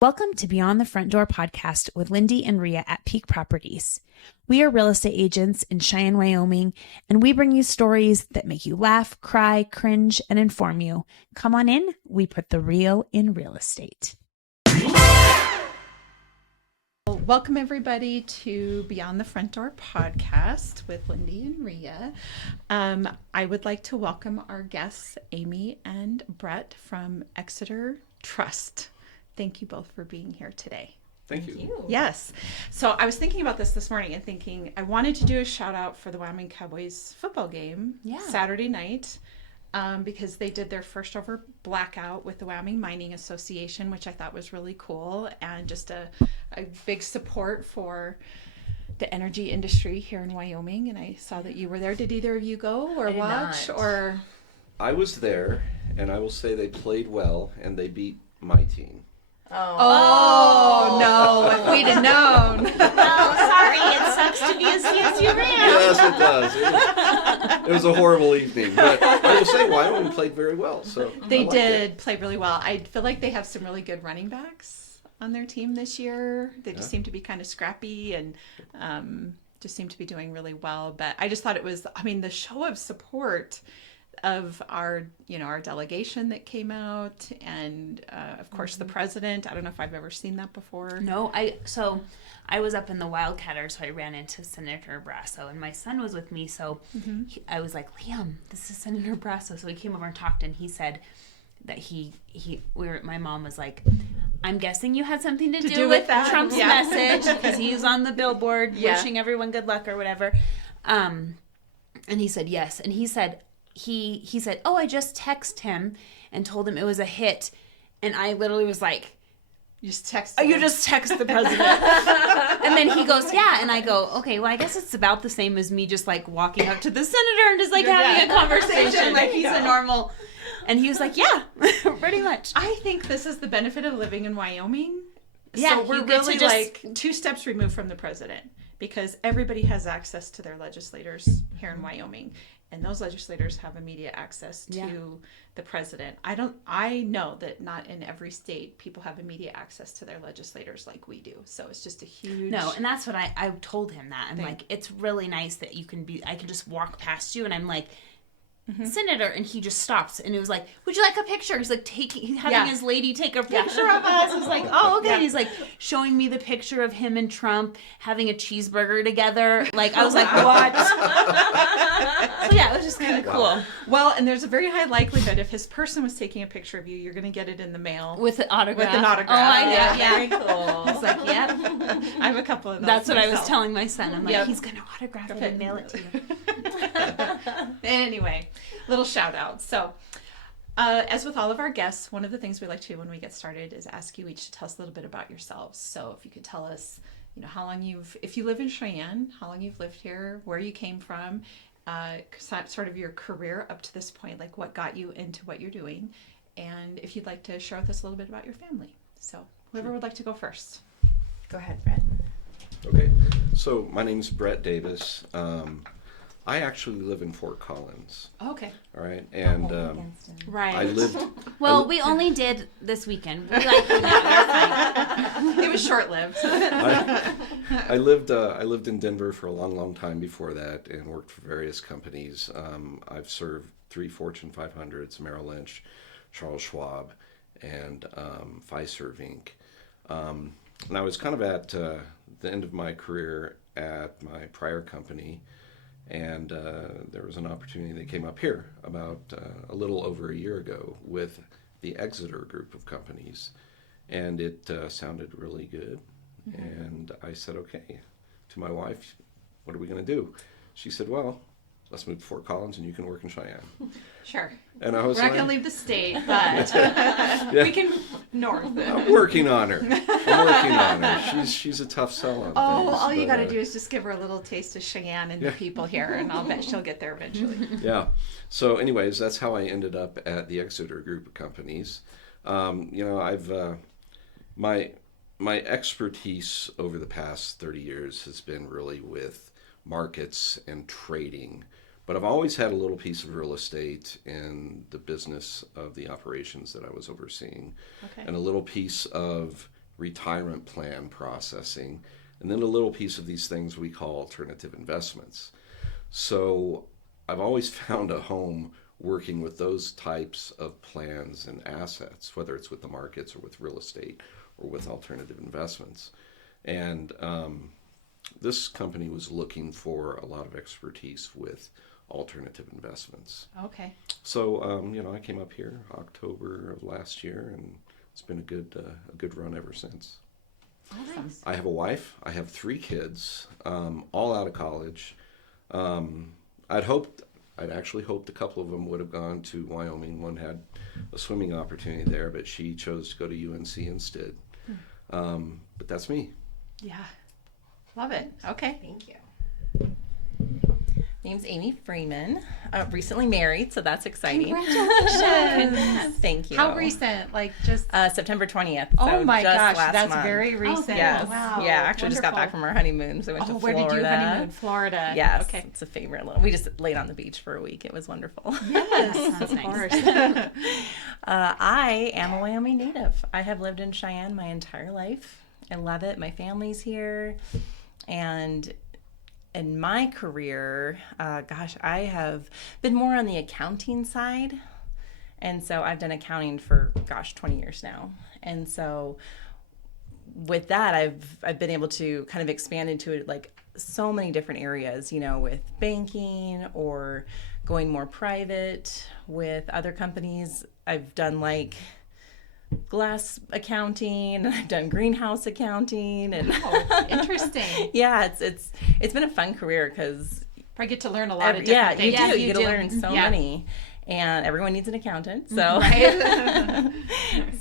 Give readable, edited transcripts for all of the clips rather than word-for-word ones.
Welcome to Beyond the Front Door podcast with Lindee and Rhea at Peak Properties. We are real estate agents in Cheyenne, Wyoming, and we bring you stories that make you laugh, cry, cringe, and inform you. Come on in. We put the real in real estate. Welcome everybody to Beyond the Front Door podcast with Lindee and Rhea. I would like to welcome our guests, Amy and Brett from Exeter Trust. Thank you both for being here today. Thank you. Yes. So I was thinking about this morning and thinking I wanted to do a shout out for the Wyoming Cowboys football game Saturday night because they did their first ever blackout with the Wyoming Mining Association, which I thought was really cool, and just a big support for the energy industry here in Wyoming. And I saw that you were there. Did either of you go or watch? Or I was there, and I will say they played well, and they beat my team. Oh no, if we'd have known. Oh, sorry, it sucks to be as CSU fan. Yes, it does. It was a horrible evening, but I will say Wyoming played very well. So they did play really well. I feel like they have some really good running backs on their team this year. They just seem to be kind of scrappy and just seem to be doing really well. But I just thought it was, the show of support of our delegation that came out, and of course the president. I don't know if I've ever seen that before. No, I was up in the Wildcatter, so I ran into Senator Brasso, and my son was with me, so I was like, Liam, this is Senator Brasso. So he came over and talked, and he said that my mom was like, I'm guessing you had something to do with that? Trump's message, because he's on the billboard wishing everyone good luck or whatever. And he said yes, and he said, he said, oh, I just texted him and told him it was a hit. And I literally was like, you just text the president. And then he goes, yeah. And I go, okay, well, I guess it's about the same as me just like walking up to the senator and just like having a conversation like he's a normal. And he was like, yeah, pretty much. I think this is the benefit of living in Wyoming. Yeah, so we're really like 2 steps removed from the president, because everybody has access to their legislators here in Wyoming. And those legislators have immediate access to the president. I know that not in every state people have immediate access to their legislators like we do. So it's just a huge... No, and that's what I told him that. I'm like, it's really nice that I can just walk past you, and I'm like, Senator, and he just stops, and it was like, would you like a picture? He's like having his lady take a picture of us. I was like, oh, okay. And he's like showing me the picture of him and Trump having a cheeseburger together. Like, I was like, what? So yeah, it was just kind of cool. Well, and there's a very high likelihood if his person was taking a picture of you, you're going to get it in the mail with an autograph. Oh, I know. Yeah, very cool. He's like, yep. I have a couple of those. That's what I was telling my son. I'm like, he's going to autograph it and mail it to you. Anyway, little shout out. So, as with all of our guests, one of the things we like to do when we get started is ask you each to tell us a little bit about yourselves. So if you could tell us, how long if you live in Cheyenne, how long you've lived here, where you came from, sort of your career up to this point, like what got you into what you're doing, and if you'd like to share with us a little bit about your family. So whoever would like to go first. Go ahead, Brett. Okay, so my name's Brett Davis. I actually live in Fort Collins. Okay. All right, and right. I lived. We only did this weekend. We like that. It was short-lived. I lived in Denver for a long, long time before that, and worked for various companies. I've served 3 Fortune 500s: Merrill Lynch, Charles Schwab, and Fiserv Inc. And I was kind of at the end of my career at my prior company. And there was an opportunity that came up here about a little over a year ago with the Exeter group of companies. And it sounded really good. And I said, okay, to my wife, what are we going to do? She said, well, let's move to Fort Collins and you can work in Cheyenne. Sure. And I was We're not going to leave the state, but we can north. I'm working on her. She's a tough sell on things. All you got to do is just give her a little taste of Cheyenne and the people here, and I'll bet she'll get there eventually. Yeah. So anyways, that's how I ended up at the Exeter group of companies. I've my expertise over the past 30 years has been really with markets and trading. But I've always had a little piece of real estate in the business of the operations that I was overseeing, and a little piece of retirement plan processing, and then a little piece of these things we call alternative investments. So I've always found a home working with those types of plans and assets, whether it's with the markets or with real estate or with alternative investments. And this company was looking for a lot of expertise with alternative investments. Okay. So, I came up here October of last year, and it's been a good run ever since. Awesome. I have a wife. I have 3 kids, all out of college. I'd actually hoped a couple of them would have gone to Wyoming. One had a swimming opportunity there, but she chose to go to UNC instead. But that's me. Yeah. Love it. Okay. Thank you. Name's Amy Freeman. Recently married, so that's exciting. Congratulations. Thank you. How recent? Like just September 20th. oh so my just gosh, last that's month. very recent. Yes. Wow. Yeah, actually just got back Wonderful. from our honeymoon, so we went to where Florida. did you honeymoon? Florida. Yes. Okay. It's a favorite. We just laid on the beach for a week. It was wonderful. Yes, Sounds of nice. course. I am a Wyoming native. I have lived in Cheyenne my entire life. I love it. My family's here. And in my career, I have been more on the accounting side. And so I've done accounting for, 20 years now. And so with that, I've been able to kind of expand into like so many different areas, with banking or going more private with other companies. I've done like glass accounting, and I've done greenhouse accounting, and Interesting. yeah, it's been a fun career because I get to learn a lot of different things. you Yeah, get to learn so Yeah. many, and everyone needs an accountant. So Right.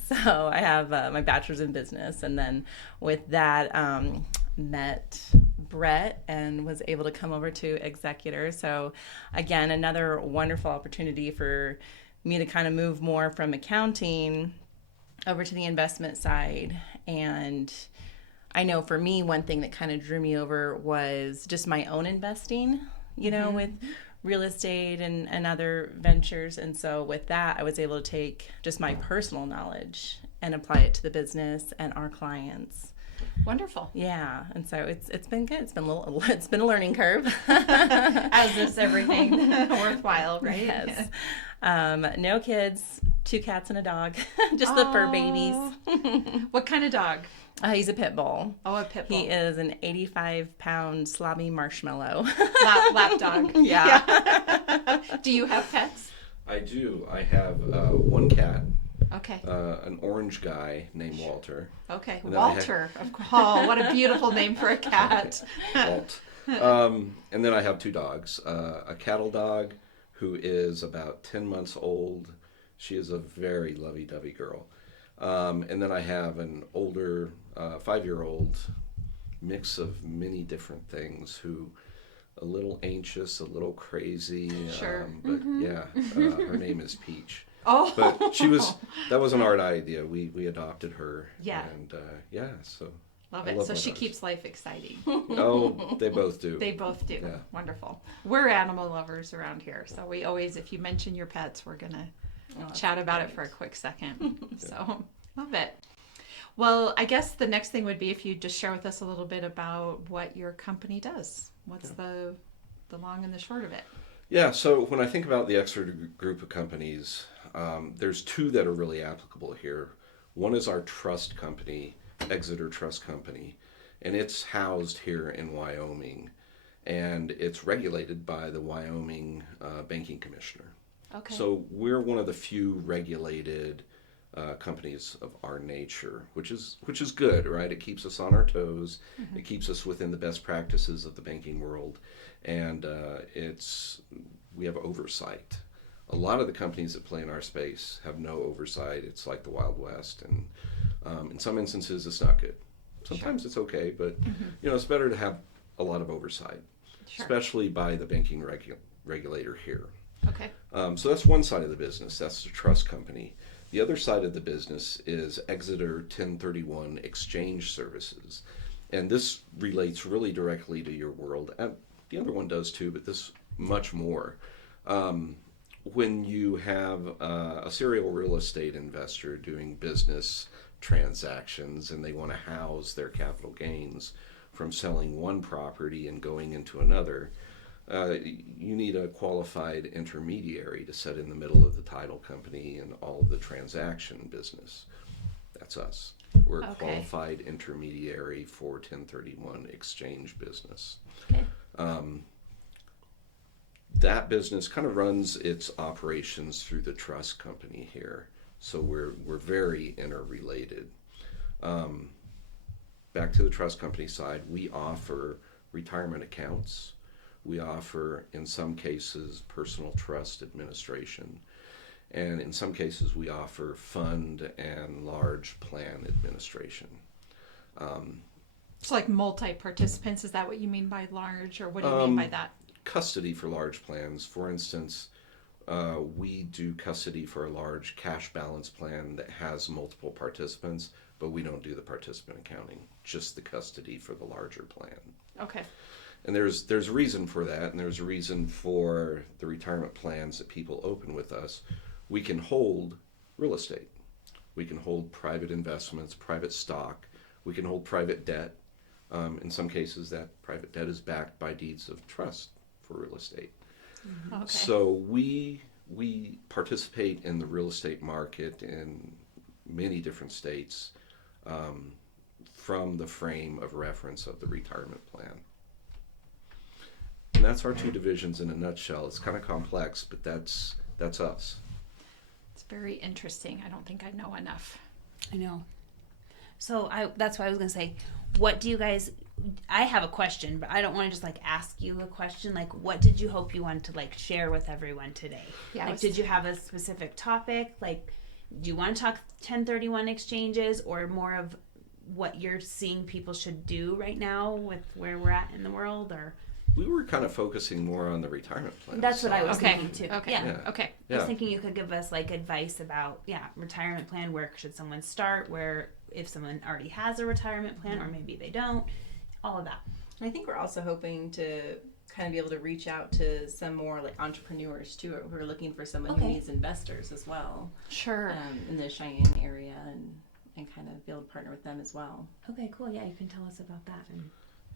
so I have my bachelor's in business, and then with that met Brett and was able to come over to Exeter. So again, another wonderful opportunity for me to kind of move more from accounting over to the investment side. And I know for me, one thing that kind of drew me over was just my own investing, with real estate and other ventures. And so with that, I was able to take just my personal knowledge and apply it to the business and our clients. Wonderful. Yeah, and so it's been good. It's been a learning curve. As is everything worthwhile, right? Yes. No kids, 2 cats and a dog, just the fur babies. What kind of dog? He's a pit bull. Oh, a pit bull. He is an 85-pound slobby marshmallow. Lap dog. Yeah. Do you have pets? I do. I have 1 cat, Okay. an orange guy named Walter. Okay. and then I Walter. Of course. Oh, what a beautiful name for a cat. Walt. And then I have 2 dogs. A cattle dog who is about 10 months old. She is a very lovey-dovey girl. And then I have an older 5-year-old mix of many different things who a little anxious, a little crazy. Sure. But yeah, her name is Peach. Oh. But that was an art idea. We adopted her. Yeah. And so. Love I it. love So my she dogs. keeps life exciting. Oh, they both do. They both do. Yeah. Wonderful. We're animal lovers around here. So we always, if you mention your pets, we're going to chat about it for a quick second. So love it. Well, I guess the next thing would be if you just share with us a little bit about what your company does. What's the long and the short of it? Yeah, so when I think about the Exeter group of companies, there's 2 that are really applicable here. One is our trust company, Exeter Trust Company, and it's housed here in Wyoming, and it's regulated by the Wyoming Banking Commissioner. Okay. So we're one of the few regulated companies of our nature, which is good, right? It keeps us on our toes. It keeps us within the best practices of the banking world, and we have oversight. A lot of the companies that play in our space have no oversight. It's like the Wild West, and in some instances, it's not good. Sometimes it's okay, but it's better to have a lot of oversight, especially by the banking regulator here. Okay. So that's one side of the business. That's the trust company. The other side of the business is Exeter 1031 Exchange Services. And this relates really directly to your world. And the other one does too, but this much more. When you have a serial real estate investor doing business transactions, and they want to house their capital gains from selling one property and going into another, you need a qualified intermediary to sit in the middle of the title company and all of the transaction business. That's us. We're a qualified intermediary for 1031 exchange business. Okay. That business kind of runs its operations through the trust company here. So we're very interrelated. Back to the trust company side, we offer retirement accounts. We offer, in some cases, personal trust administration. And in some cases, we offer fund and large plan administration. It's like multi-participants. Is that what you mean by large, or what do you mean by that? Custody for large plans. For instance, we do custody for a large cash balance plan that has multiple participants, but we don't do the participant accounting, just the custody for the larger plan. Okay. And there's a reason for that, and there's a reason for the retirement plans that people open with us. We can hold real estate. We can hold private investments, private stock. We can hold private debt. In some cases, that private debt is backed by deeds of trust for real estate. Okay. So we participate in the real estate market in many different states from the frame of reference of the retirement plan. And that's our two divisions in a nutshell. It's kind of complex, but that's us. It's very interesting. I don't think I know enough. I know. So that's why I was going to say, what do you guys, I have a question, but I don't want to just like ask you a question. Like, what did you hope you wanted to like share with everyone today? Yeah, like, did you have a specific topic? Like, do you want to talk 1031 exchanges, or more of what you're seeing people should do right now with where we're at in the world? Or We were kind of focusing more on the retirement plan. that's what I was Okay. thinking too. Okay. Yeah. Okay. I was thinking you could give us like advice about retirement plan. Where should someone start? Where if someone already has a retirement plan, or maybe they don't, all of that. I think we're also hoping to kind of be able to reach out to some more like entrepreneurs too, who are looking for someone who needs investors as well. Sure. In the Cheyenne area, and kind of be able to partner with them as well. Okay, cool. Yeah, you can tell us about that.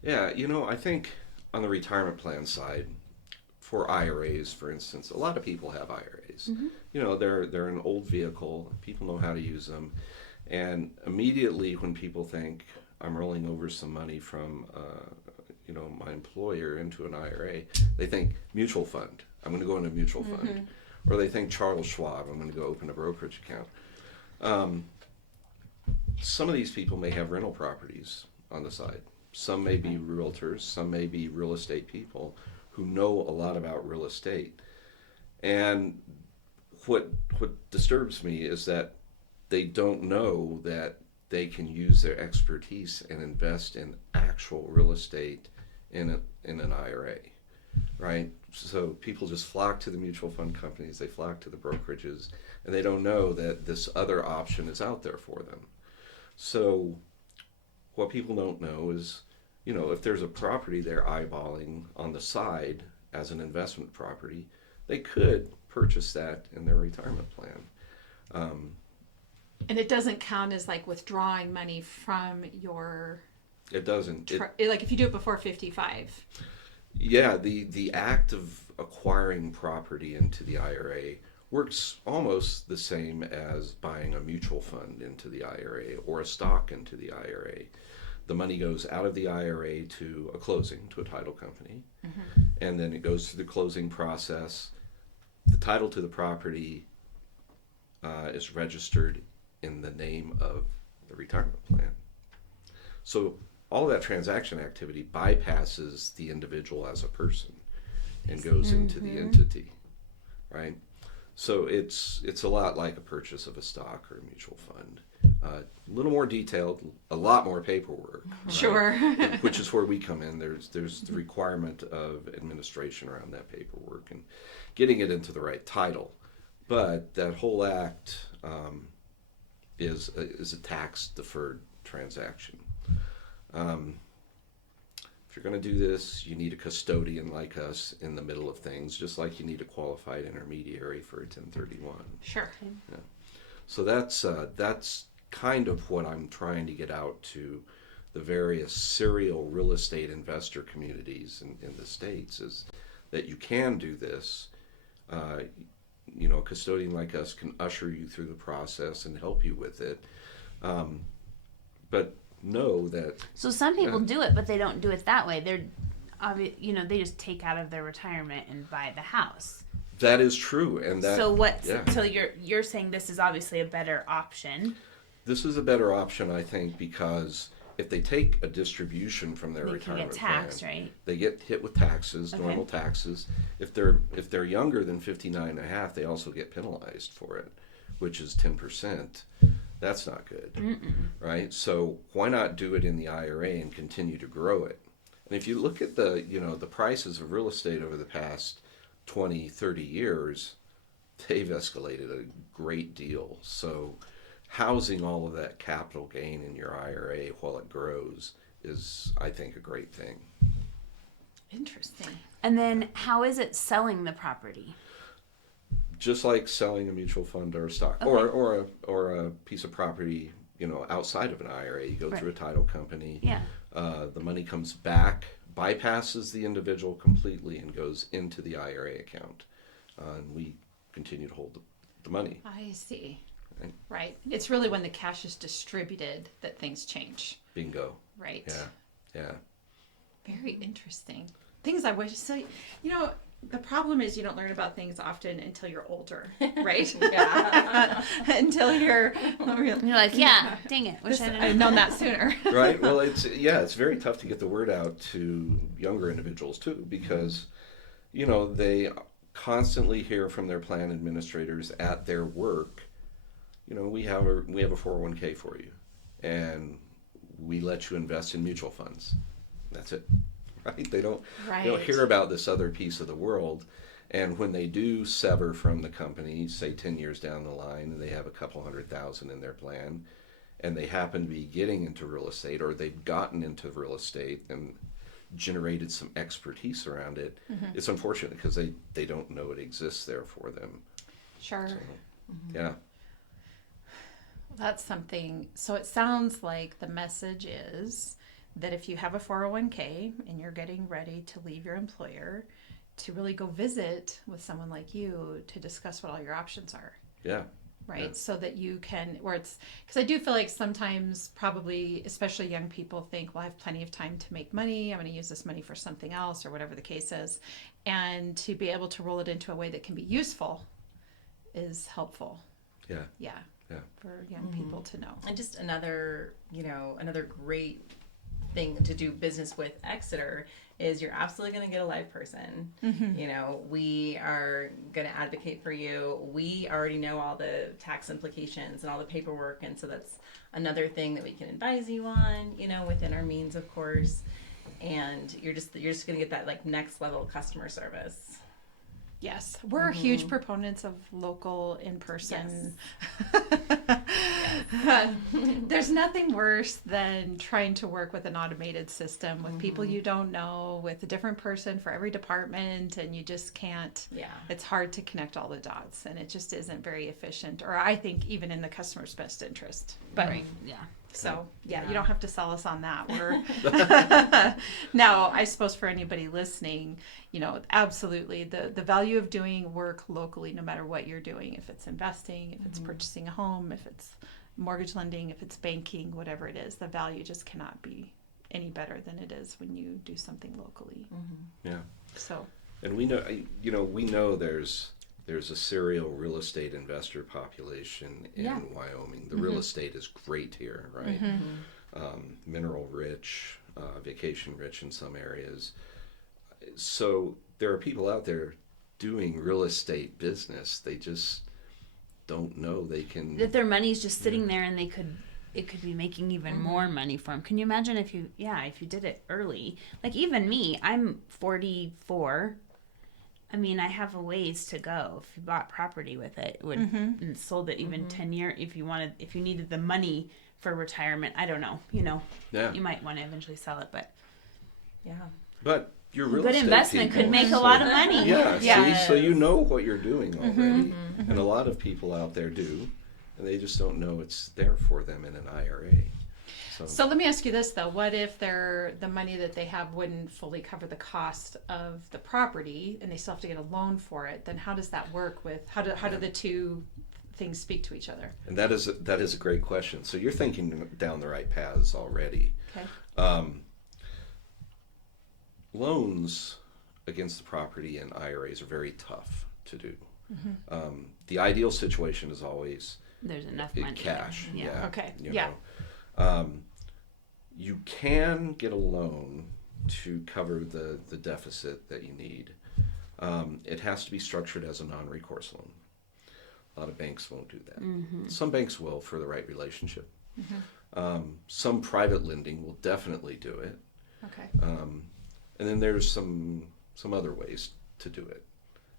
Yeah, I think on the retirement plan side, for IRAs, for instance, a lot of people have IRAs. Mm-hmm. They're an old vehicle. People know how to use them. And immediately when people think, I'm rolling over some money from my employer into an IRA, they think mutual fund. I'm going to go into a mutual fund. Or they think Charles Schwab. I'm going to go open a brokerage account. Some of these people may have rental properties on the side. Some may be realtors. Some may be real estate people who know a lot about real estate. And what disturbs me is that they don't know that they can use their expertise and invest in actual real estate in an IRA, right? So people just flock to the mutual fund companies, they flock to the brokerages, and they don't know that this other option is out there for them. So what people don't know is, if there's a property they're eyeballing on the side as an investment property, they could purchase that in their retirement plan. And it doesn't count as like withdrawing money from your... It doesn't. Like if you do it before 55. Yeah, the act of acquiring property into the IRA works almost the same as buying a mutual fund into the IRA or a stock into the IRA. The money goes out of the IRA to a closing, to a title company, and then it goes through the closing process. The title to the property is registered in the name of the retirement plan. So all of that transaction activity bypasses the individual as a person and goes into the entity, right? So it's a lot like a purchase of a stock or a mutual fund. A little more detailed, a lot more paperwork. Right? Sure. Which is where we come in. There's the requirement of administration around that paperwork and getting it into the right title. But that whole act is a tax-deferred transaction. If you're going to do this, you need a custodian like us in the middle of things, just like you need a qualified intermediary for a 1031. Sure. Yeah. So that's kind of what I'm trying to get out to the various serial real estate investor communities in the States, is that you can do this. You know, a custodian like us can usher you through the process and help you with it. But know that... So some people do it, but they don't do it that way. They're, you know, they just take out of their retirement and buy the house. That is true. And that... So what? Yeah. So you're saying this is obviously a better option. This is a better option, I think, because if they take a distribution from their retirement plan, they get taxed, right? They get hit with taxes, normal taxes. If they're younger than 59 and a half, they also get penalized for it, which is 10%. That's not good, right? So why not do it in the IRA and continue to grow it? And if you look at the prices of real estate over the past 20, 30 years, they've escalated a great deal. So housing all of that capital gain in your IRA while it grows is, I think, a great thing. Interesting. And then how is it selling the property? Just like selling a mutual fund or a stock, or a piece of property, you know, outside of an IRA. You go through a title company. Yeah. The money comes back, bypasses the individual completely, and goes into the IRA account. And we continue to hold the money. I see. Right. It's really when the cash is distributed that things change. Bingo. Right. Yeah. Very interesting. Things I wish. So, you know, the problem is you don't learn about things often until you're older, right? Until you're like, yeah, dang it. Wish I'd known that sooner. Right. Well, it's very tough to get the word out to younger individuals too, because, you know, they constantly hear from their plan administrators at their work, you know, we have a 401k for you, and we let you invest in mutual funds. That's it. Right? They don't hear about this other piece of the world. And when they do sever from the company, say 10 years down the line, and they have a couple $100,000 in their plan, and they happen to be getting into real estate, or they've gotten into real estate and generated some expertise around it, it's unfortunate because they don't know it exists there for them. Sure. So, yeah. That's something. So it sounds like the message is that if you have a 401k and you're getting ready to leave your employer, to really go visit with someone like you to discuss what all your options are. Yeah. Right. Yeah. So that you can, because I do feel like sometimes probably, especially young people think, well, I have plenty of time to make money. I'm going to use this money for something else or whatever the case is. And to be able to roll it into a way that can be useful is helpful. Yeah. Yeah. Yeah. For young people to know. And just another great thing to do business with Exeter is you're absolutely going to get a live person. You know, we are going to advocate for you. We already know all the tax implications and all the paperwork, and so that's another thing that we can advise you on, you know, within our means, of course. And you're just going to get that like next level customer service. Yes, we're huge proponents of local in-person. Yes. There's nothing worse than trying to work with an automated system with people you don't know, with a different person for every department, and you just can't. Yeah. It's hard to connect all the dots, and it just isn't very efficient, or I think even in the customer's best interest. But Yeah. so, yeah, you don't have to sell us on that. We're now, I suppose for anybody listening, you know, absolutely the value of doing work locally, no matter what you're doing, if it's investing, if it's purchasing a home, if it's mortgage lending, if it's banking, whatever it is, the value just cannot be any better than it is when you do something locally. Yeah. So, and we know there's a serial real estate investor population in Wyoming. The real estate is great here, right? Mineral rich, vacation rich in some areas. So there are people out there doing real estate business. They just don't know they can. That their money's just sitting there, and it could be making even more money for them. Can you imagine if you did it early? Like even me, I'm 44. I mean, I have a ways to go. If you bought property with it, and sold it even 10 years, if you needed the money for retirement, I don't know, you know, you might want to eventually sell it, but But your real good estate investment people, could make a lot of money. Yeah. See, so you know what you're doing already, and a lot of people out there do. and they just don't know it's there for them in an IRA. So let me ask you this though: what if the money that they have wouldn't fully cover the cost of the property, and they still have to get a loan for it? Then how does that work? With how do the two things speak to each other? And that is a great question. So you're thinking down the right paths already. Okay. Loans against the property and IRAs are very tough to do. The ideal situation is always There's enough money. cash. There. Yeah. Okay. You Yeah. know. You can get a loan to cover the deficit that you need. It has to be structured as a non-recourse loan. A lot of banks won't do that. Some banks will for the right relationship. Some private lending will definitely do it. Okay. And then there's some other ways to do it.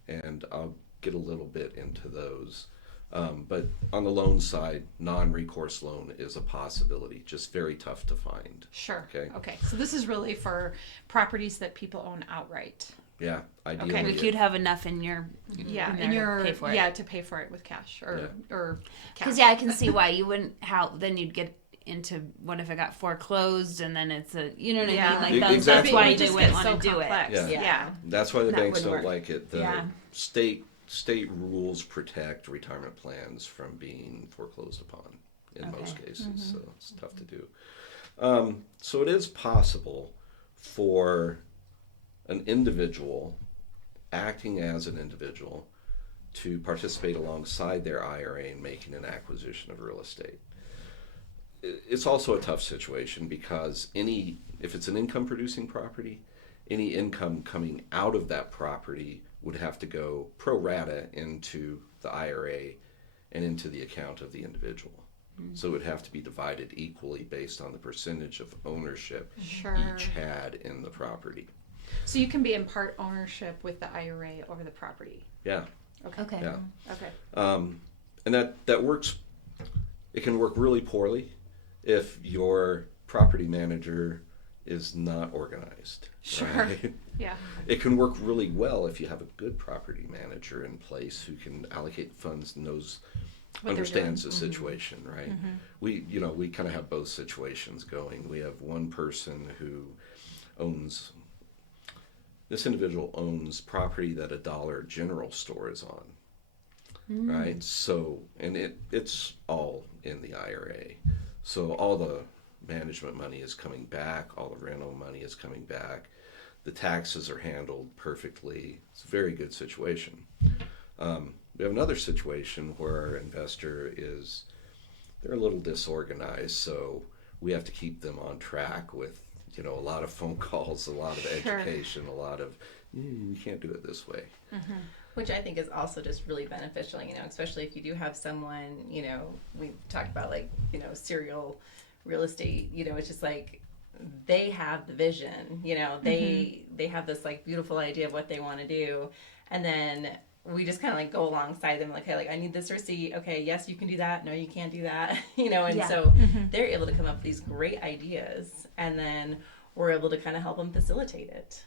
And I'll get a little bit into those. But on the loan side, non-recourse loan is a possibility, just very tough to find. Sure. Okay. So this is really for properties that people own outright. Yeah, ideally. Okay. Like you'd have enough in your To pay for it. Yeah, to pay for it with cash or cash. Because I can see why you wouldn't. How then you'd get into what if it got foreclosed and then it's a what I mean? Like Exactly. that's why It they just wouldn't gets want to so do complex. it. Yeah. That's why the That banks would don't work. like it. The Yeah. state rules protect retirement plans from being foreclosed upon in most cases, so it's tough to do. So it is possible for an individual acting as an individual to participate alongside their IRA in making an acquisition of real estate. It's also a tough situation because if it's an income producing property, any income coming out of that property would have to go pro rata into the IRA and into the account of the individual. So it would have to be divided equally based on the percentage of ownership each had in the property. So you can be in part ownership with the IRA over the property. Yeah. Okay. Yeah. Okay. And that works. It can work really poorly if your property manager is not organized. Sure. Right? Yeah. It can work really well if you have a good property manager in place who can allocate funds and understands the situation, right? We kind of have both situations going. We have one person who this individual owns property that a Dollar General store is on, right? So, and it's all in the IRA. So all the management money is coming back, all the rental money is coming back. The taxes are handled perfectly. It's a very good situation. We have another situation where our investor they're a little disorganized, so we have to keep them on track with, a lot of phone calls, a lot of education, a lot of, you can't do it this way. Which I think is also just really beneficial, especially if you do have someone, we talked about serial real estate, it's just like they have the vision, they have this beautiful idea of what they want to do. And then we just kind of go alongside them hey, I need this receipt. Okay, yes, you can do that. No, you can't do that. So they're able to come up with these great ideas, and then we're able to kind of help them facilitate it.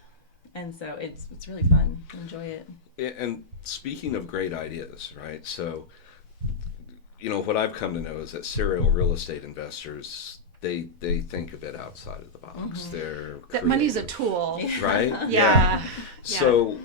And so it's really fun. Enjoy it. And speaking of great ideas, right? So, what I've come to know is that serial real estate investors, they think a bit outside of the box. They're that money's a tool, right? Yeah. So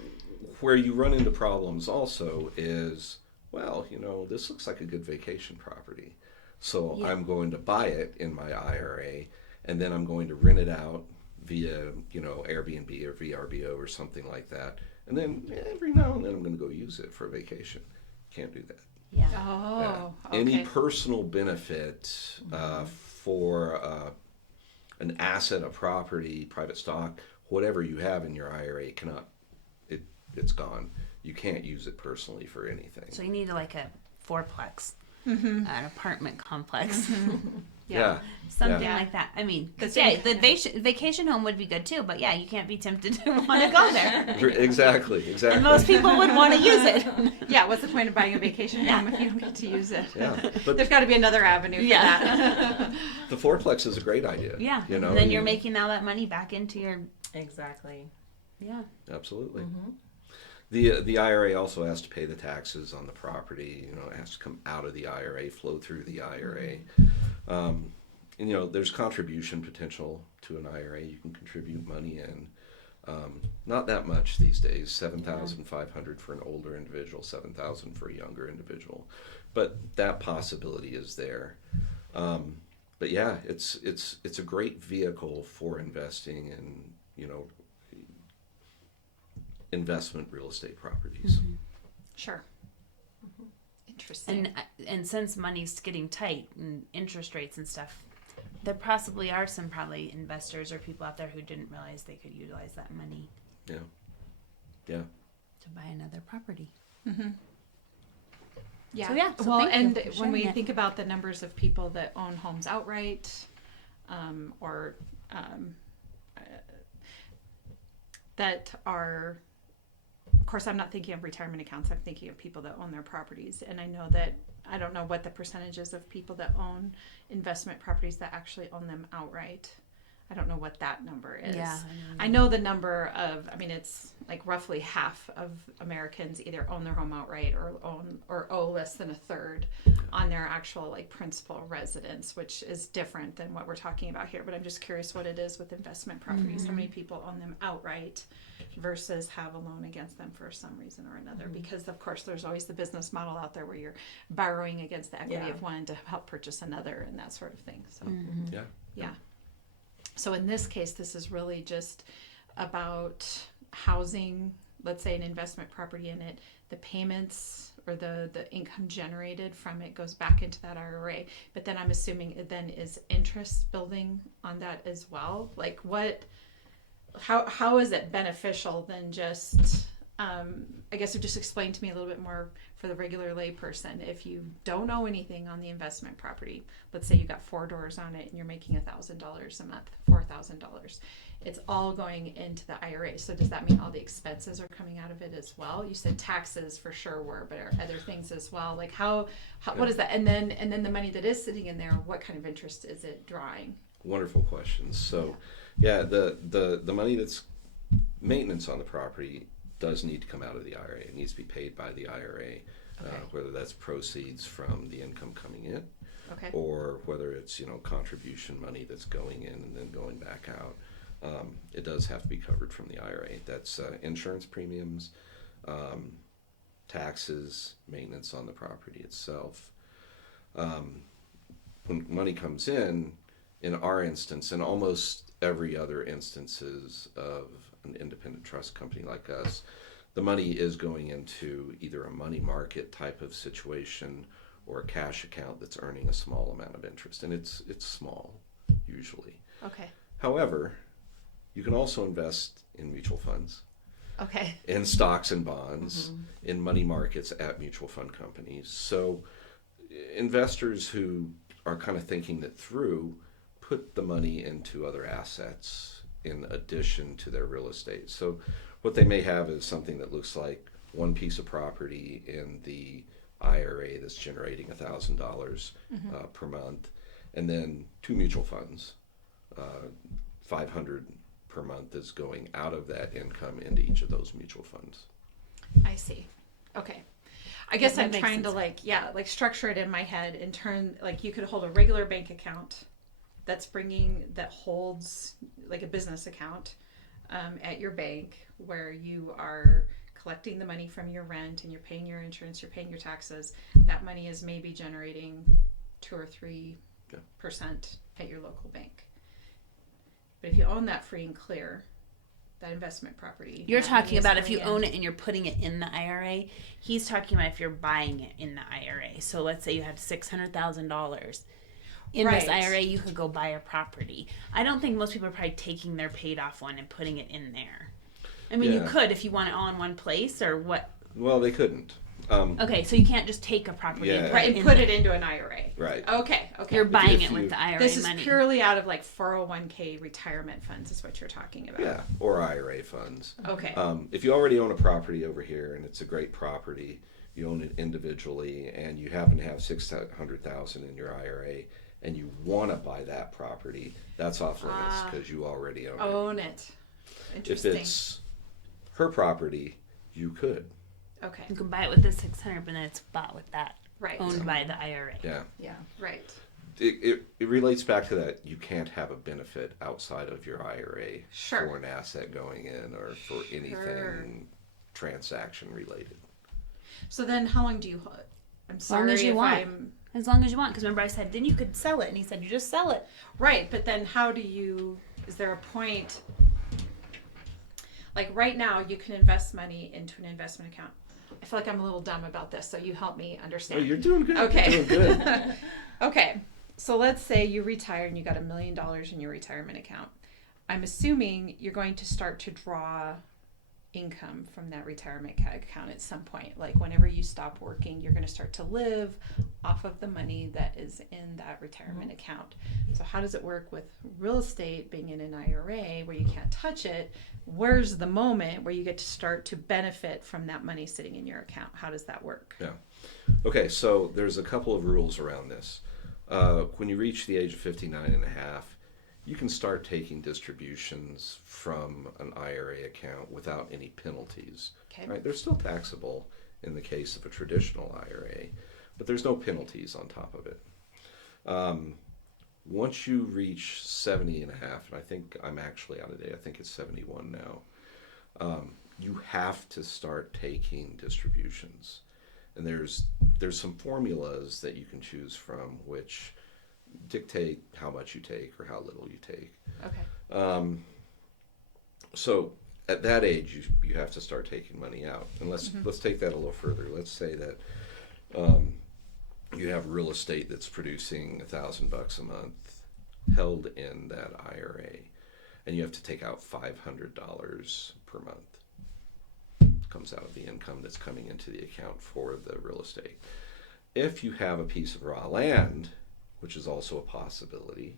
where you run into problems also is, this looks like a good vacation property. So I'm going to buy it in my IRA, and then I'm going to rent it out via, Airbnb or VRBO or something like that. And then every now and then I'm going to go use it for a vacation. Can't do that. Yeah. Oh, okay. Any personal benefit for an asset, a property, private stock, whatever you have in your IRA it's gone. You can't use it personally for anything. So you need a fourplex, an apartment complex. Yeah. Something Yeah. like that. I mean, The vacation home would be good too, but you can't be tempted to want to go there. Exactly. And most people would want to use it. Yeah, what's the point of buying a vacation home if you don't get to use it? Yeah, but There's got to be another avenue for that. the fourplex is a great idea. Yeah. And then you're making all that money back into your. Exactly. Yeah. Absolutely. The IRA also has to pay the taxes on the property. It has to come out of the IRA, flow through the IRA. And, there's contribution potential to an IRA. You can contribute money in. Not that much these days, $7,500 for an older individual, $7,000 for a younger individual. But that possibility is there. But yeah, it's a great vehicle for investing in, investment real estate properties. Mm-hmm. Sure. Interesting. And since money's getting tight and interest rates and stuff, there possibly are some investors or people out there who didn't realize they could utilize that money. Yeah. To buy another property. Mm-hmm. Yeah. So, yeah. So well, thank you and for when sharing we it. think about the numbers of people that own homes outright, that are, of course, I'm not thinking of retirement accounts. I'm thinking of people that own their properties. And I know that, I don't know what the percentages of people that own investment properties that actually own them outright. I don't know what that number is. Yeah, I know the number of, it's like roughly half of Americans either own their home outright or owe less than a third on their actual principal residence, which is different than what we're talking about here. But I'm just curious what it is with investment properties. How many people own them outright versus have a loan against them for some reason or another? Because of course there's always the business model out there where you're borrowing against the equity of one to help purchase another and that sort of thing. So yeah. So in this case, this is really just about housing, let's say an investment property in it, the payments or the income generated from it goes back into that IRA. But then I'm assuming it then is interest building on that as well. Like how is it beneficial than just, I guess it just explain to me a little bit more for the regular lay person. If you don't know anything on the investment property, let's say you got 4 doors on it and you're making $1,000 a month, $4,000. It's all going into the IRA. So does that mean all the expenses are coming out of it as well? You said taxes for sure were, but are other things as well? Like how what is that? And then the money that is sitting in there, what kind of interest is it drawing? Wonderful questions. So the money that's maintenance on the property does need to come out of the IRA. It needs to be paid by the IRA, whether that's proceeds from the income coming in, or whether it's contribution money that's going in and then going back out. It does have to be covered from the IRA. That's insurance premiums, taxes, maintenance on the property itself. When money comes in our instance, and almost every other instances of an independent trust company like us, the money is going into either a money market type of situation or a cash account that's earning a small amount of interest, and it's small usually. However, you can also invest in mutual funds, in stocks and bonds, in money markets at mutual fund companies. So investors who are kind of thinking that through put the money into other assets in addition to their real estate. So what they may have is something that looks like one piece of property in the IRA that's generating $1,000 per month, and then 2 mutual funds, $500 per month is going out of that income into each of those mutual funds. I see. Okay. I guess I'm trying to structure it in my head in turn, you could hold a regular bank account that holds like a business account at your bank where you are collecting the money from your rent and you're paying your insurance, you're paying your taxes. That money is maybe generating 2 or 3% at your local bank. But if you own that free and clear, that investment property. You're talking about if you own it and you're putting it in the IRA. He's talking about if you're buying it in the IRA. So let's say you had $600,000. In this IRA, you could go buy a property. I don't think most people are probably taking their paid off one and putting it in there. I mean, you could if you want it all in one place, or what? Well, they couldn't. Okay, so you can't just take a property and put it into an IRA. Right. Okay. You're buying it with the IRA money. This is purely out of 401k retirement funds is what you're talking about. Yeah, or IRA funds. Okay. If you already own a property over here and it's a great property, you own it individually, and you happen to have $600,000 in your IRA, and you want to buy that property, that's off limits because you already own it. Interesting. If it's her property you could. Okay. You can buy it with the 600, but then it's bought with that. Right. Owned by the IRA. Yeah. Yeah. Right. It relates back to that. You can't have a benefit outside of your IRA Sure. for an asset going in or for anything transaction related. So then how long do you I'm sorry long as you if want. I'm As long as you want. Because remember I said, then you could sell it. And he said, you just sell it. right, but then how do you is there a point like right now you can invest money into an investment account. I feel like I'm a little dumb about this, so you help me Oh, understand. you're doing good. Okay. You're doing good. Okay, so let's say you retire and you got $1 million in your retirement account. I'm assuming you're going to start to draw income from that retirement account at some point. Like whenever you stop working, you're going to start to live off of the money that is in that retirement account. So how does it work with real estate being in an IRA where you can't touch it? Where's the moment where you get to start to benefit from that money sitting in your account? How does that work? Yeah. Okay, so there's a couple of rules around this. When you reach the age of 59 and a half, you can start taking distributions from an IRA account without any penalties. Okay. Right? They're still taxable in the case of a traditional IRA, but there's no penalties on top of it. Once you reach 70 and a half, and I think I'm actually out of date, I think it's 71 now, you have to start taking distributions. And there's some formulas that you can choose from which dictate how much you take or how little you take. Okay. So at that age, you have to start taking money out. And let's take that a little further. Let's say that you have real estate that's producing $1,000 a month held in that IRA, and you have to take out $500 per month. Comes out of the income that's coming into the account for the real estate. If you have a piece of raw land, which is also a possibility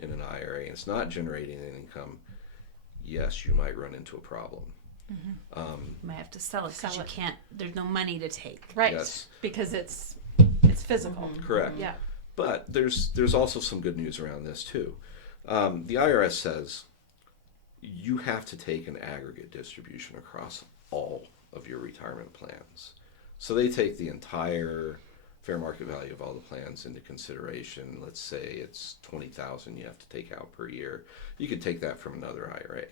in an IRA, and it's not generating an income, yes, you might run into a problem. You might have to sell it because Sell you it. can't, there's no money to take. Right. Yes. Because it's physical. Correct. Yeah. But there's also some good news around this too. The IRS says you have to take an aggregate distribution across all of your retirement plans. So they take the entire fair market value of all the plans into consideration. Let's say it's $20,000 you have to take out per year. You could take that from another IRA.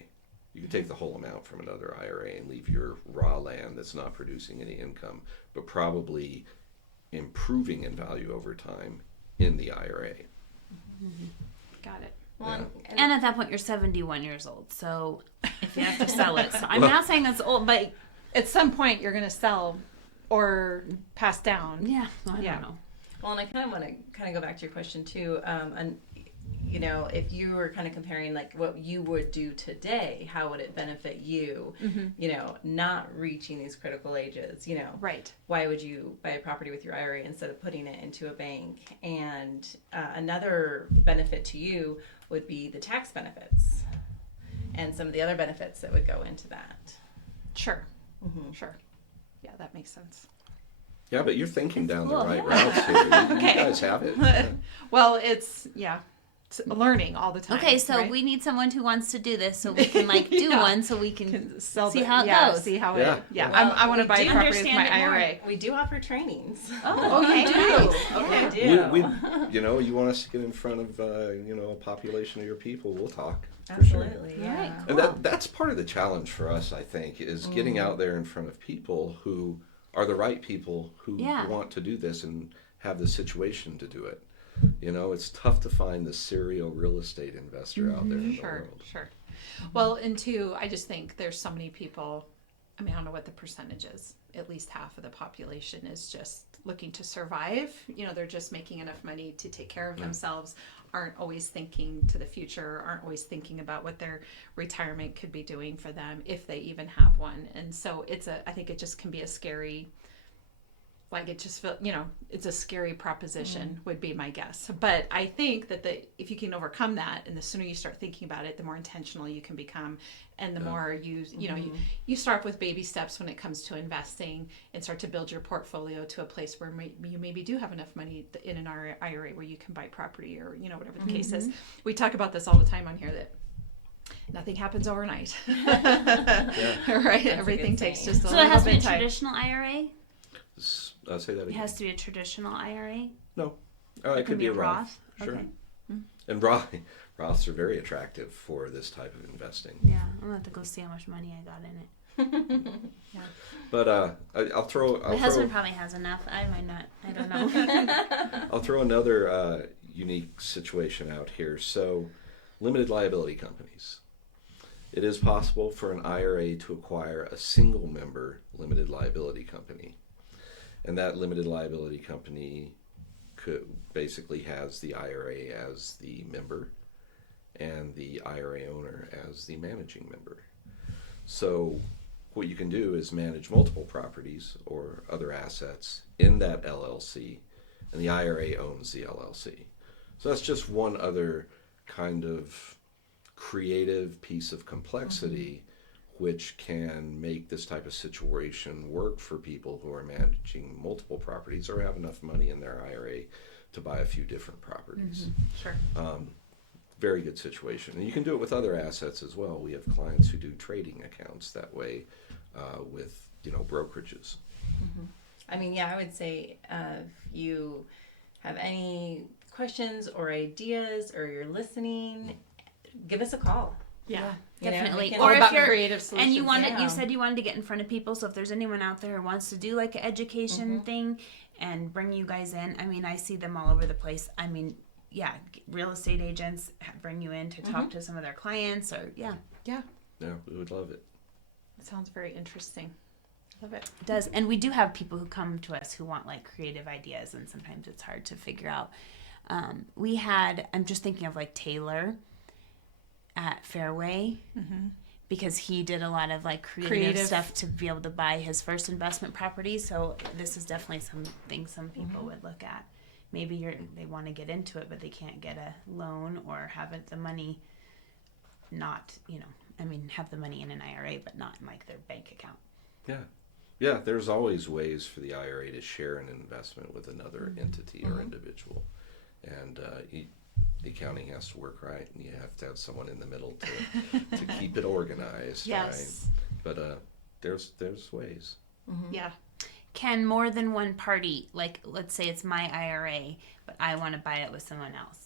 You could take the whole amount from another IRA and leave your raw land that's not producing any income, but probably improving in value over time in the IRA. Got it. Well, And at that point, you're 71 years old. So if you have to sell it. So I'm not saying that's old, but At some point, you're going to sell or pass down. yeah, I Yeah. don't know. Well, and I kind of want to go back to your question too. And you know, if you were kind of comparing like what you would do today, how would it benefit you? You know, not reaching these critical ages. You know, Right. why would you buy a property with your IRA instead of putting it into a bank? And another benefit to you would be the tax benefits and some of the other benefits that would go into that. Sure. Sure. Yeah, that makes sense. Yeah, but you're thinking down cool. the right routes here. You guys have it. Yeah. Well, it's learning all the time. Okay, so right? we need someone who wants to do this so we can like do Yeah. one so we can sell see the- how it yeah, goes. See how Yeah. it. Yeah, Well, I want to we buy do property with understand my it more. IRA. We do offer trainings. Oh, you do. Okay, Okay. do. We, you know, you want us to get in front of, a population of your people, we'll talk. For sure. Absolutely, All right, yeah. cool. And that's part of the challenge for us, I think, is getting out there in front of people who are the right people who Yeah. want to do this and have the situation to do it. You know, it's tough to find the serial real estate investor out there in the Sure, world. sure. Well, and two, I just think there's so many people. I mean, I don't know what the percentage is. At least half of the population is just looking to survive. You know, they're just making enough money to take care of themselves, aren't always thinking to the future, aren't always thinking about what their retirement could be doing for them if they even have one. And so I think it just can be a scary, like it just feel, it's a scary proposition would be my guess. But I think that if you can overcome that, and the sooner you start thinking about it, the more intentional you can become, and the more you start with baby steps when it comes to investing, and start to build your portfolio to a place where you maybe do have enough money in an IRA where you can buy property or whatever the case is. We talk about this all the time on here, that Nothing happens overnight. Yeah. Right. That's a Everything good takes saying. just a So it little has to be a bit of time. traditional IRA? Say that It again. has to be a traditional IRA? No. It could be a Roth. Sure. Okay. And Roths are very attractive for this type of investing. Yeah, I'm going to have to go see how much money I got in it. But I'll throw. My husband probably has enough. I might not. I don't know. I'll throw another unique situation out here. So, limited liability companies. It is possible for an IRA to acquire a single member limited liability company. And that limited liability company basically has the IRA as the member and the IRA owner as the managing member. So what you can do is manage multiple properties or other assets in that LLC, and the IRA owns the LLC. So that's just one other kind of creative piece of complexity which can make this type of situation work for people who are managing multiple properties or have enough money in their IRA to buy a few different properties. Sure. Very good situation. And you can do it with other assets as well. We have clients who do trading accounts that way with, brokerages. I mean, yeah, I would say if you have any questions or ideas or you're listening, give us a call. Yeah. You know, Definitely. we can- Or All if about you're creative solutions. and you wanted, Yeah. you said you wanted to get in front of people. So if there's anyone out there who wants to do like an education thing and bring you guys in, I mean, I see them all over the place. I mean, yeah, real estate agents bring you in to talk to some of their clients, or Yeah. Yeah, we would love it. It sounds very interesting. Love it. it does. And we do have people who come to us who want like creative ideas, and sometimes it's hard to figure out. I'm just thinking of like Taylor at Fairway. Because he did a lot of like creative stuff to be able to buy his first investment property. So this is definitely something some people would look at. Maybe they want to get into it, but they can't get a loan or have the money have the money in an IRA, but not in like their bank account. Yeah, there's always ways for the IRA to share an investment with another entity or individual. And the accounting has to work right, and you have to have someone in the middle to keep it organized, Yes. right? But there's ways. Yeah. Can more than one party, like let's say it's my IRA, but I want to buy it with someone else?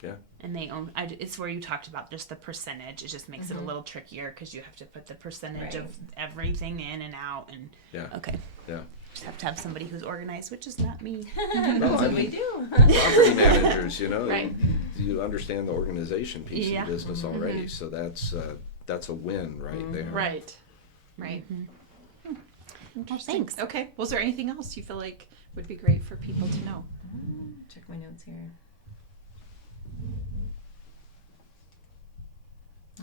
Yeah. And they own. It's where you talked about just the percentage. It just makes it a little trickier because you have to put the percentage of everything in and out. And okay, Yeah. just have to have somebody who's organized, which is not me. No, I We mean, do. property managers, Right. you understand the organization piece Yeah. of the business already, so that's a win right there. Right. Right. Well, thanks. Okay. Was there anything else you feel like would be great for people to know? Check my notes here.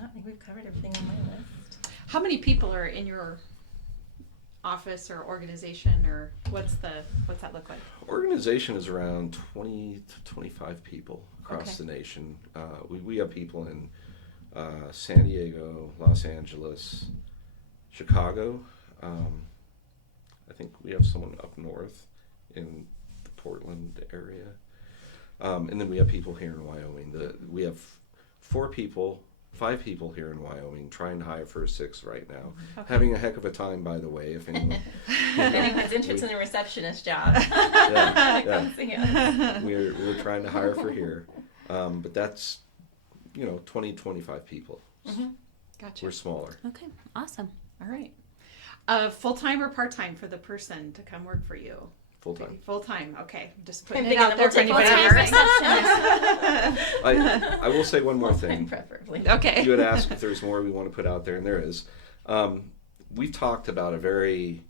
I think we've covered everything on my list. How many people are in your office or organization, or what's that look like? Organization is around 20 to 25 people across the nation. We have people in San Diego, Los Angeles, Chicago. I think we have someone up north in the Portland area. And then we have people here in Wyoming. We have 5 people here in Wyoming, trying to hire for a 6th right now. Okay. Having a heck of a time, by the way, if anyone... If anyone's interested in a receptionist job, yeah. come see us. We're trying to hire for here. But that's, 20, 25 people. Gotcha. We're smaller. Okay, awesome. All right. Full-time or part-time for the person to come work for you? Full-time. Full-time. Okay. Just putting I'm it out there for thinking anybody. full-time else. I will say one more thing. Preferably. Okay. You had asked if there's more we want to put out there, and there is. We've talked about a very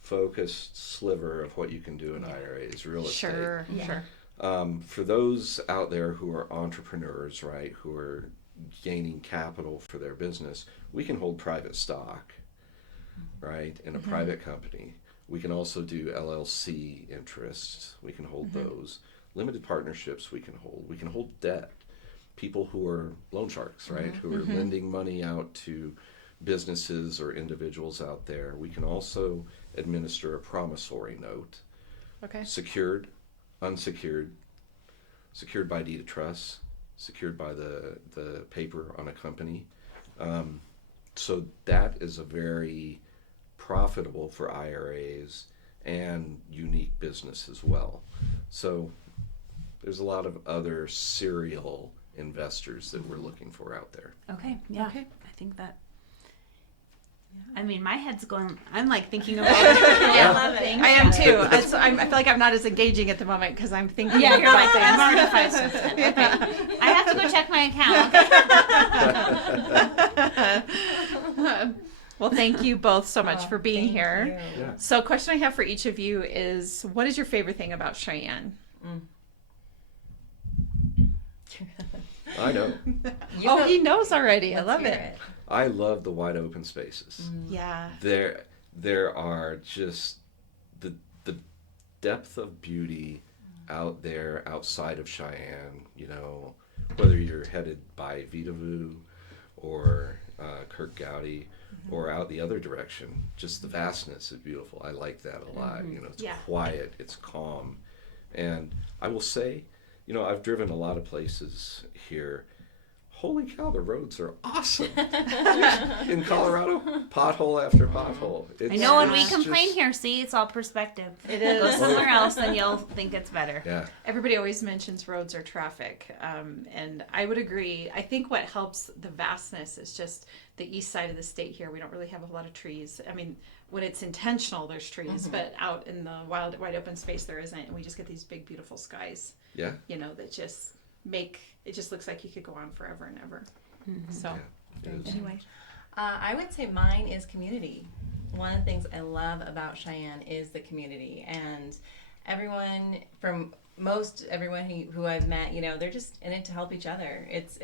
focused sliver of what you can do in IRA is real estate. Sure. For those out there who are entrepreneurs, right, who are gaining capital for their business, we can hold private stock, right, in a private company. We can also do LLC interests. We can hold those. Limited partnerships we can hold. We can hold debt. People who are loan sharks, right, who are lending money out to businesses or individuals out there. We can also administer a promissory note. Okay. Secured, unsecured, secured by deed of trust, secured by the paper on a company. So that is a very profitable for IRAs and unique business as well. So there's a lot of other serial investors that we're looking for out there. Okay. Yeah. Okay. I think that. I mean, my head's going. I'm like thinking about it. I love it. I am too. I feel like I'm not as engaging at the moment because I'm thinking. Yeah, you're like, I'm things. already 5 steps in. Okay. I have to go check my account. Well, thank you both so much for being Thank here. you. Yeah. So, question I have for each of you is, what is your favorite thing about Cheyenne? I know. He knows already. I love Let's it. hear I love the wide open spaces. Yeah. There are just the depth of beauty out there outside of Cheyenne. You know, whether you're headed by Vitavue or Kirk Gowdy or out the other direction, just the vastness is beautiful. I like that a lot. You know, it's Yeah. quiet, it's calm, and I will say, you know, I've driven a lot of places here. Holy cow, the roads are awesome. In Colorado, pothole after pothole. I know when we it's complain just- here, see, it's all perspective. It Go is. somewhere else and you'll think it's better. Yeah. Everybody always mentions roads or traffic, and I would agree. I think what helps the vastness is just the east side of the state here. We don't really have a lot of trees. I mean, when it's intentional, there's trees, but out in the wide open space, there isn't, and we just get these big, beautiful skies. Yeah. You know, that just it just looks like you could go on forever and ever. So, Yeah, it is. anyway, I would say mine is community. One of the things I love about Cheyenne is the community, and everyone who I've met, you know, they're just in it to help each other. It's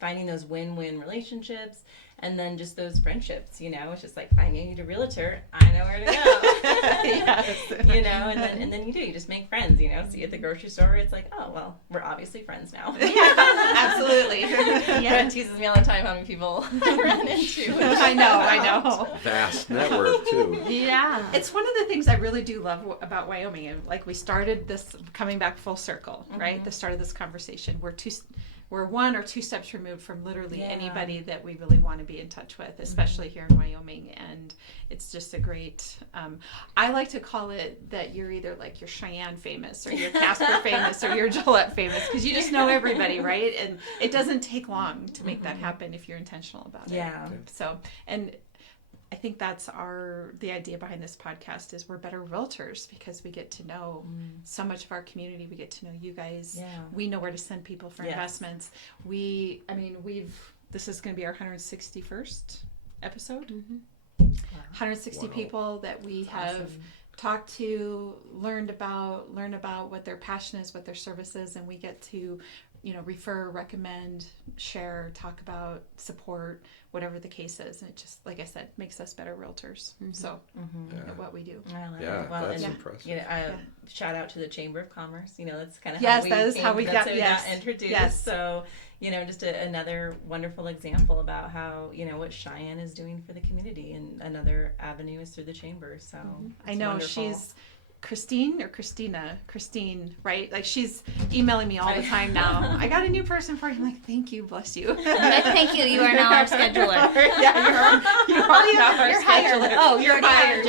finding those win-win relationships, and then just those friendships. You know, it's just like, fine, you need a realtor, I know where to go. Yes. You know, and then you just make friends. You know, see you at the grocery store, it's like, oh well, we're obviously friends now. absolutely. Brett teases me all the time how many people I run into. I know. Vast network, too. Yeah. It's one of the things I really do love about Wyoming, and like we started this coming back full circle, right? The start of this conversation, we're 1 or 2 steps removed from literally anybody that we really want to be in touch with, especially here in Wyoming, and it's just a great. I like to call it that you're either like you're Cheyenne famous, or you're Casper famous, or you're Gillette famous, because you just know everybody, right? And it doesn't take long to make that happen if you're intentional about it. Yeah. So, and I think that's the idea behind this podcast is we're better realtors because we get to know so much of our community. We get to know you guys. Yeah. We know where to send people for investments. This is going to be our 161st episode. 160 Wow. people that we have talked to, learn about what their passion is, what their service is, and we get to, you know, refer, recommend, share, talk about, support, whatever the case is. And it just, like I said, makes us better realtors. So at what we do. I love Yeah, it. Well, that's and, impressive. you know, shout out to the Chamber of Commerce. You know, that's kind of Yes, how we that is how we got introduced. Yes. So, you know, just another wonderful example about how, you know, what Cheyenne is doing for the community, and another avenue is through the Chamber. So I it's know wonderful. she's Christine, right? Like, she's emailing me all the time now. I got a new person for you. I'm like, thank you, bless you. Thank you. You are now our scheduler. Yeah, you're hired. Oh, you're hired.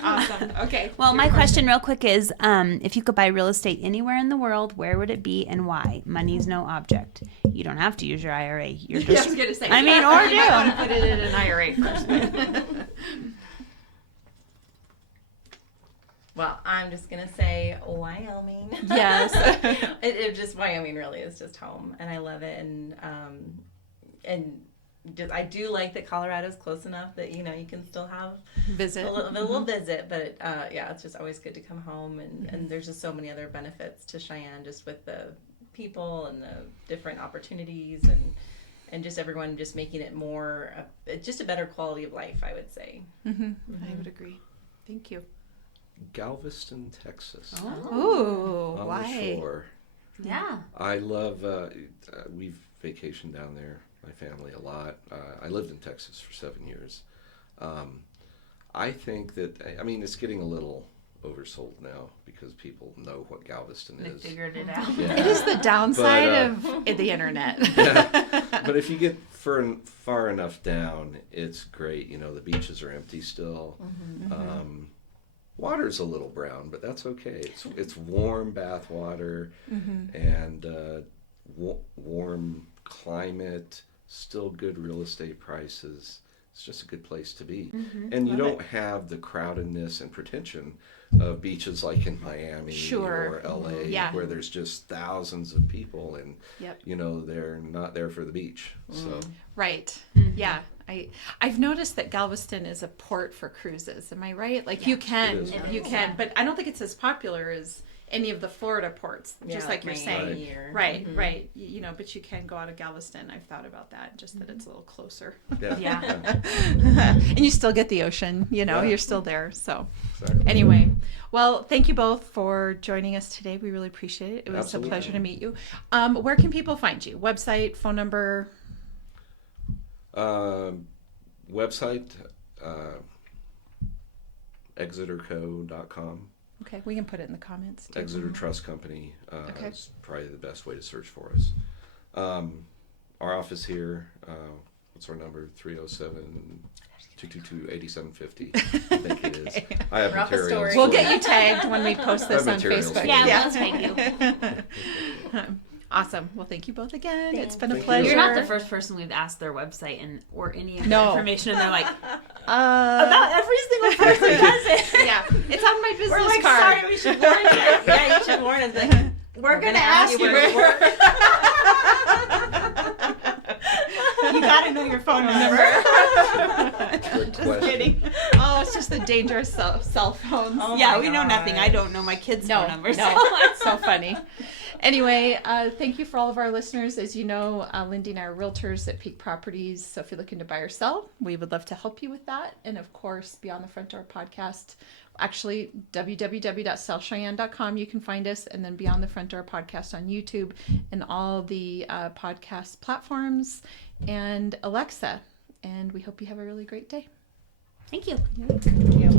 Awesome. Okay. Well, my question real quick is, if you could buy real estate anywhere in the world, where would it be and why? Money's no object. You don't have to use your IRA. You're Yeah, I just, was gonna say. I mean, or you might want to do. put it in an IRA first. Well, I'm just gonna say Wyoming. Yes. it just Wyoming really is just home, and I love it. And just, I do like that Colorado's close enough that, you know, you can still have Visit. a little visit. But yeah, it's just always good to come home, and there's just so many other benefits to Cheyenne, just with the people and the different opportunities, and just everyone just making it more just a better quality of life, I would say. I would agree. Thank you. Galveston, Texas. Ooh, On why? the shore. Yeah. I love, we've vacationed down there, my family, a lot. I lived in Texas for 7 years. I think that, I mean, it's getting a little oversold now because people know what Galveston They is. figured it out. Yeah. It is the downside But, of the internet. But if you get far enough down, it's great. You know, the beaches are empty still. Water's a little brown, but that's okay. It's warm bath water and warm climate, still good real estate prices. It's just a good place to be. And you don't have the crowdedness and pretension of beaches like in Miami Sure. or LA Yeah. where there's just thousands of people and Yep. you know they're not there for the beach. So Right. Yeah. I've noticed that Galveston is a port for cruises. Am I right? Like you can, It is. you can, but I don't think it's as popular as any of the Florida ports. Just like you're saying. Right. Right. You know, but you can go out of Galveston. I've thought about that. Just that it's a little closer. Yeah. And you still get the ocean. You know, Yeah. you're still there. So. Exactly. Anyway, well, thank you both for joining us today. We really appreciate it. It was Absolutely. a pleasure to meet you. Where can people find you? Website, phone number? Website, exeterco.com. Okay, we can put it in the comments too. Exeter Trust Company Okay. is probably the best way to search for us. Our office here, what's our number? 307-222-8750. I think it is. I have We're off the materials. story. We'll for get it. you tagged when we post this on materials. Facebook. Yeah, we'll thank you. Awesome. Well, thank you both again. It's been a Thank you. pleasure. You're not the first person we've asked their website or any of the No. information, and they're like, About every single person does it. yeah, it's on my business We're like, card. sorry, we should warn you. Yeah, you should warn us. Like, We're gonna ask you where you work. You gotta know your phone number. Good question. Oh, it's just the dangerous cell phones. Oh Yeah, my we know nothing. I gosh. don't know my kids' No, phone numbers. no, it's so funny. Anyway, thank you for all of our listeners. As you know, Lindee and I are realtors at Peak Properties. So if you're looking to buy or sell, we would love to help you with that. And of course, Beyond the Front Door podcast, actually www.sellcheyenne.com. You can find us, and then Beyond the Front Door podcast on YouTube and all the podcast platforms and Alexa. And we hope you have a really great day. Thank you. Yeah.